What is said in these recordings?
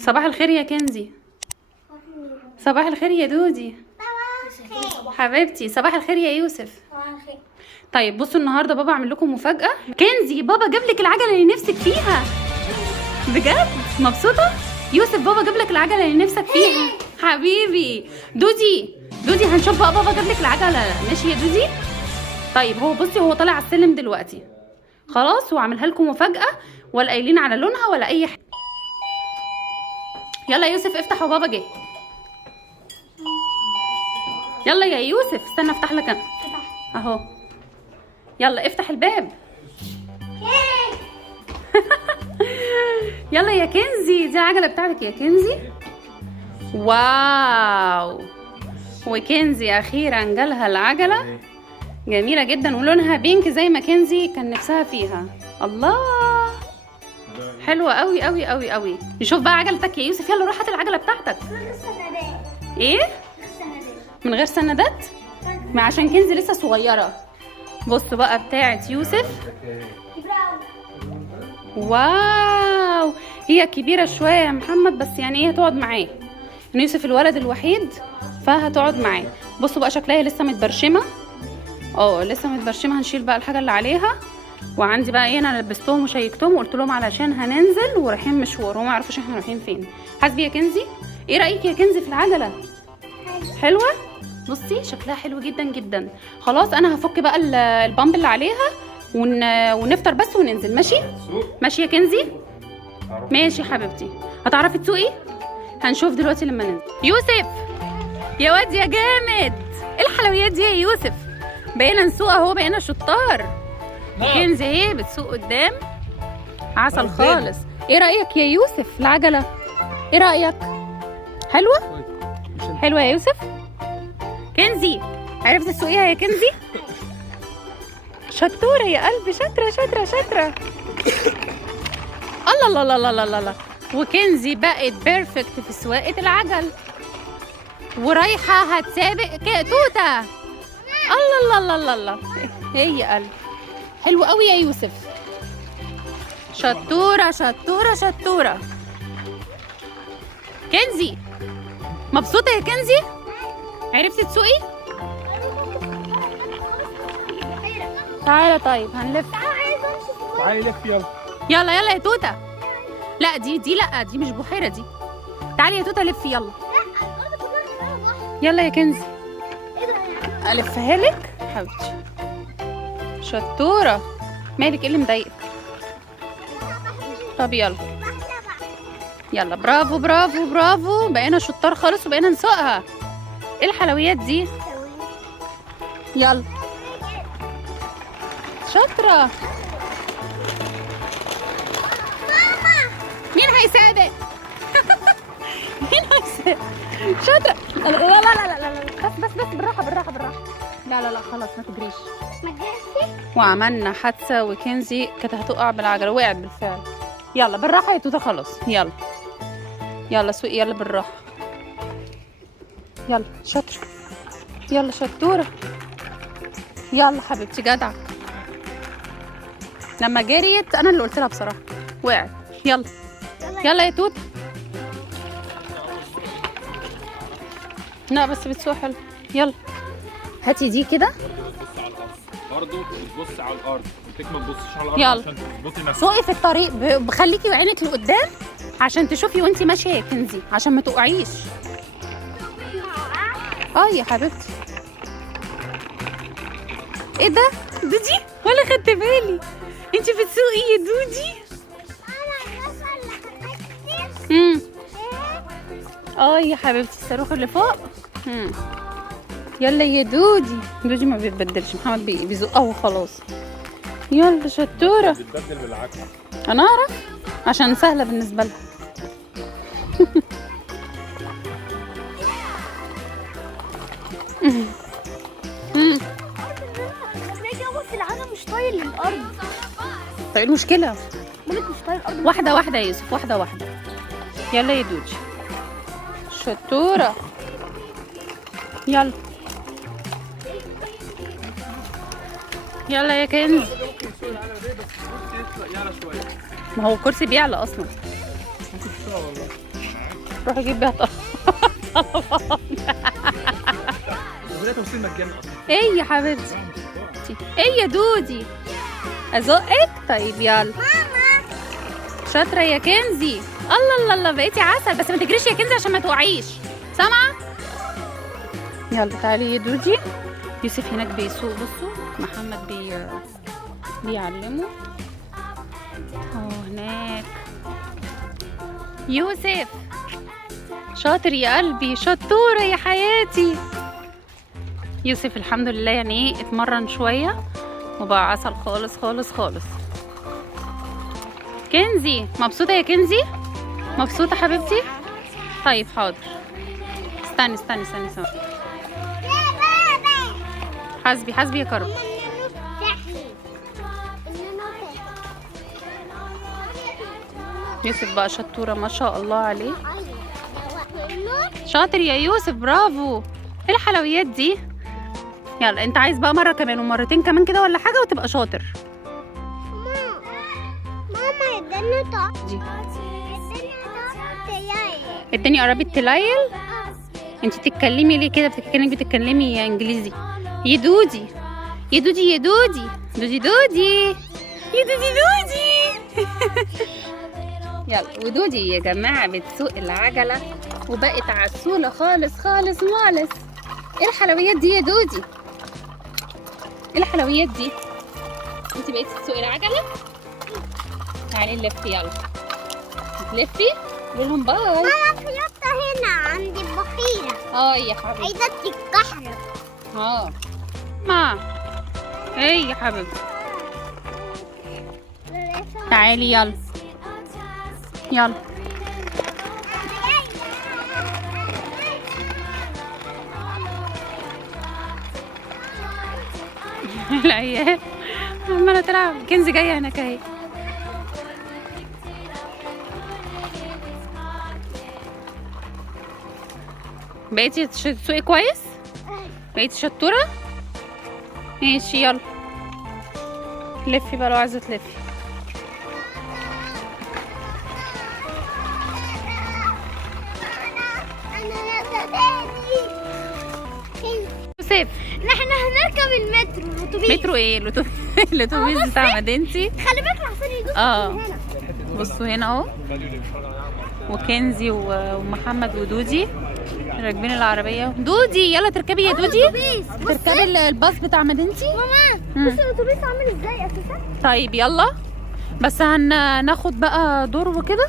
صباح الخير يا كنزي. صباح الخير يا دودي حبيبتي. صباح الخير يا يوسف. طيب بصوا النهارده بابا عامل لكم مفاجأة. كنزي بابا جاب لك العجلة اللي نفسك فيها. بجد مبسوطة؟ يوسف بابا جاب لك العجلة اللي نفسك فيها حبيبي. دودي هنشوف بقى بابا جاب لك العجلة. ماشي يا دودي؟ طيب هو بصي هو طالع على السلم دلوقتي خلاص، وعاملها لكم مفاجأة ولا قايلين على لونها ولا اي حاجة. يلا يا يوسف افتح وبابا جه. يلا يا يوسف استنى افتح لك انا اهو. يلا افتح الباب. يلا يا كنزي دي العجلة بتاعتك يا كنزي. واو، وكنزي اخيرا جالها العجلة جميلة جدا ولونها بينك زي ما كنزي كان نفسها فيها. الله حلوة قوي قوي قوي قوي. نشوف بقى عجلتك يا يوسف. يلا روح هات العجلة بتاعتك. ايه؟ من غير سندات؟ ما عشان كنزي لسه صغيرة. بصوا بقى بتاعت يوسف. واو هي كبيرة شوية يا محمد، بس يعني ايه هتقعد معاه. يوسف الولد الوحيد فهتقعد معاه. بصوا بقى شكلها لسه متبرشمة. لسه متبرشمة. هنشيل بقى الحاجة اللي عليها. وعندي بقى ايه، انا لبستهم وشيكتهم وقلت لهم علشان هننزل ورايحين مشوار وما يعرفوش احنا رايحين فين. حاسبي يا كنزي. ايه رايك يا كنزي في العجله؟ حلوه. بصي شكلها حلو جدا جدا. خلاص انا هفك بقى البامب اللي عليها ونفطر بس وننزل. ماشي ماشي يا كنزي. ماشي حبيبتي. هتعرفي تسوقي؟ هنشوف دلوقتي لما ننزل. يوسف يا واد يا جامد، ايه الحلويات دي يا يوسف؟ بقينا نسوق اهو، بقينا شطار. كنزي اهي بتسوق قدام عسل خالص. ايه رايك يا يوسف العجله؟ ايه رايك؟ حلوه؟ حلوه يا يوسف؟ كنزي عرفت تسوقيها يا كنزي؟ شطوره يا قلبي، شاطره شاطره شاطره. الله الله الله الله الله. وكنزي بقت بيرفكت في سواقه العجل ورايحه هتسابق توته. الله الله الله الله. ايه يا قلبي حلو قوي يا يوسف. شطوره شطوره شطوره. كنزي مبسوطه يا كنزي؟ عرفتي تسوقي؟ تعالى طيب هنلف. تعالي لف يلا. يلا يلا يا توته. لا دي لا دي مش بحيره دي. تعالي يا توته لفي يلا. يلا يا كنزي الفها لك حبيبتي. شطوره. مالك ايه اللي مضايقك؟ طب يلا يلا برافو برافو برافو. بقينا شطار خالص وبقينا نسوقها. ايه الحلويات دي؟ يلا شاطره. مين هيساعدك؟ مين هيساعدك؟ شاطره. لا لا لا لا لا بس بالراحه بالراحه بالراحه. لا لا لا خلاص ما تجريش. وعملنا حادثه وكنزي كانت هتقع بالعجله، وقعت بالفعل. يلا بالراحه يا توته خلاص. يلا يلا سوقي يلا بالراحه. يلا شاطره. يلا شطوره. يلا حبيبتي جدعه. لما جريت انا اللي قلت لها بصراحه وقعت. يلا يلا يا توته. لا بس بتسوق حلو. يلا هاتي دي كده برضه بتبصي على الارض. قلت لك ما تبصيش على الارض يلا. عشان تظبطي نفسك. سوقي في الطريق بخليكي عينك لقدام عشان تشوفي وانتي ماشيه يا كنزي عشان ما تقعيش. يا حبيبتي. ايه ده دودي؟ ولا خدت بالي انتي بتسوقي يا دودي؟ يا حبيبتي الصاروخ اللي فوق. يلا يا دودي ما بيتبدلش. محمد بيزقها وخلاص. يلا شطوره. بتتبدل بالعكس. انا اعرف عشان سهله بالنسبه لها. في العالم مش طايل للارض. طيب ايه المشكله؟ مالك مش طايل الارض؟ واحده واحده يا يوسف واحده واحده. يلا يا دودي شطوره. يلا يلا يا كنز. ما هو الكرسي بيعلى اصلا. والله روحي جيب بيها طلبات. وده توصيل مجاني اصلا. ايه يا حبيبتي؟ ايه يا دودي؟ ازقك؟ طيب يلا. شاطره يا كنزي. الله الله الله بقيتي عسل، بس ما تجريش يا كنزي عشان ما توعيش، سامعه؟ يلا تعالي يا دودي. يوسف هناك بيسوق، بصوا محمد بيعلمه اهو هناك. يوسف شاطر يا قلبي، شطوره يا حياتي. يوسف الحمد لله يعني ايه اتمرن شويه وبقى عسل خالص خالص خالص. كنزي مبسوطه يا كنزي؟ مبسوطه حبيبتي؟ طيب حاضر، استني. حاسبي يا كرم. يوسف بقى شطوره ما شاء الله عليه. شاطر يا يوسف، برافو. ايه الحلويات دي؟ يلا انت عايز بقى مره كمان ومرتين كمان كده ولا حاجه وتبقى شاطر. ماما اداني طاقة. الدنيا قربت تليل. انت بتتكلمي ليه كده؟ كأنك بتتكلمي يا انجليزي. يا دودي يا دودي يا دودي دودي دودي يا دودي دودي. يلا ودودي يا جماعه بتسوق العجله وبقت عسوله خالص خالص خالص. ايه الحلويات دي يا دودي؟ ايه الحلويات دي؟ انت بقيتي تسوقي العجله؟ تعالي نلف يلا. تلفي؟ قولي لهم باي. ماما في يافطة هنا عند البحيرة. يا حبيبتي. عايزة تتكحرك. ما ايه يا حبيبتي؟ تعالي يلا. يلا العيال عمالة تلعب. كنزي جاية هناك اهي. بقيتي تسوقي كويس؟ بقيتي شطورة؟ ماشي يلا لفي بقى لو عايزة تلفي. يوسف احنا هنركب المترو الاتوبيس. مترو ايه؟ الاتوبيس بتاع مدينتي. خلي بالك لحسن يدوس من هنا. بصوا هنا اهو، وكنزي ومحمد ودودي راكبين العربيه. دودي يلا تركبي يا دودي. تركبي الباص بتاع مدينتي. ماما بصي الاتوبيس عامل ازاي اساسا. طيب يلا، بس هناخد بقى دور وكده.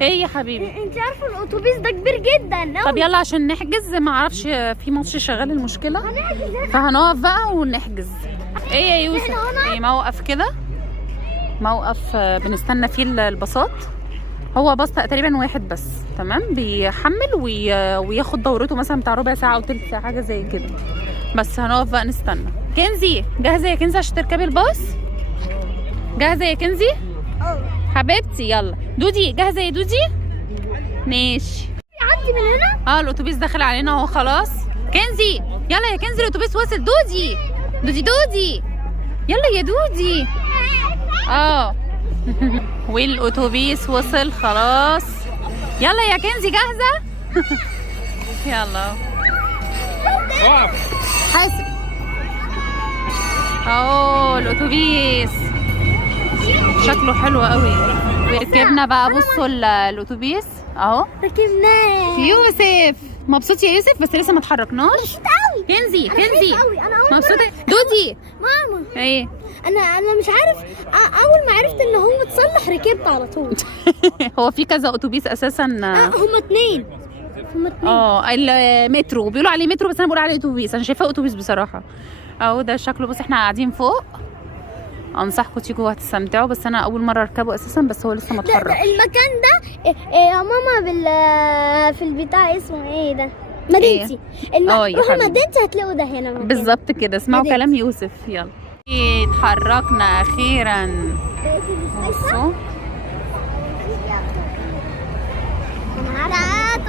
ايه يا حبيبي؟ انت عارفه الاتوبيس ده كبير جدا. طب يلا عشان نحجز، ما اعرفش في ماتش شغال المشكله، فهنقف بقى ونحجز. ايه يا يوسف؟ ايه موقف كده، موقف بنستنى فيه الباصات. هو باص تقريبا واحد بس، تمام، بيحمل وياخد دورته مثلا بتاع ربع ساعه او تلت ساعه حاجه زي كده. بس هنقف بقى نستنى. كنزي جاهزه يا كنزي عشان تركبي الباص؟ جاهزه يا كنزي؟ حبيبتي يلا. دودي جاهزه يا دودي؟ ماشي. يعدي من هنا؟ الاتوبيس داخل علينا اهو خلاص. كنزي يلا يا كنزي، الاتوبيس وصل. دودي دودي يلا يا دودي. والاتوبيس وصل خلاص. يلا يا كنزي جاهزه؟ يلا اقف. حاسب الاتوبيس شكله حلو قوي. ركبنا بقى، بصوا الاتوبيس اهو ركبناه. يوسف مبسوط يا يوسف؟ بس لسه ما اتحركناش. كنزي مبسوطه؟ دودي ماما ايه؟ انا مش عارف، اول ما عرفت ان هو اتصلح ركبت على طول. هو في كذا اتوبيس اساسا. هما اتنين. المترو بيقولوا عليه مترو، بس انا بقول عليه اتوبيس. انا شايفاه اتوبيس بصراحه. اهو ده شكله. بص احنا قاعدين فوق، انصحكم تيجوا وهتستمتعوا، بس انا اول مره اركبه اساسا، بس هو لسه ما اتحركش. المكان ده يا ماما في البتاع اسمه ايه ده؟ مدينتي. روحوا مدينتي هتلاقوا ده هنا بالظبط كده. اسمعوا كلام يوسف. يلا اتحركنا اخيرا. بصوا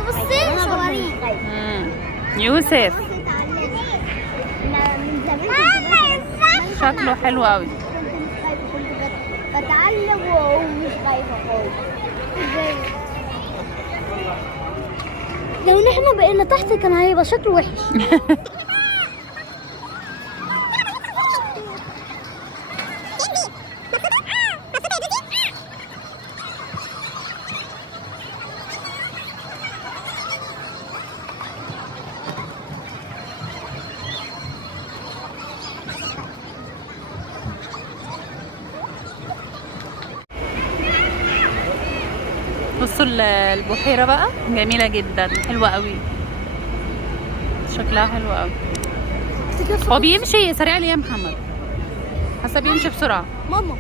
بصي صوري يوسف شكله حلو قوي. بتعلم ومش خايفه خالص. لو احنا بقينا تحت كان هيبقى شكله وحش. بصوا البحيرة بقى جميلة جدا، حلوة قوي، شكلها حلو قوي. هو بيمشي سريع ليه يا محمد؟ حاسة بيمشي بسرعة. ماما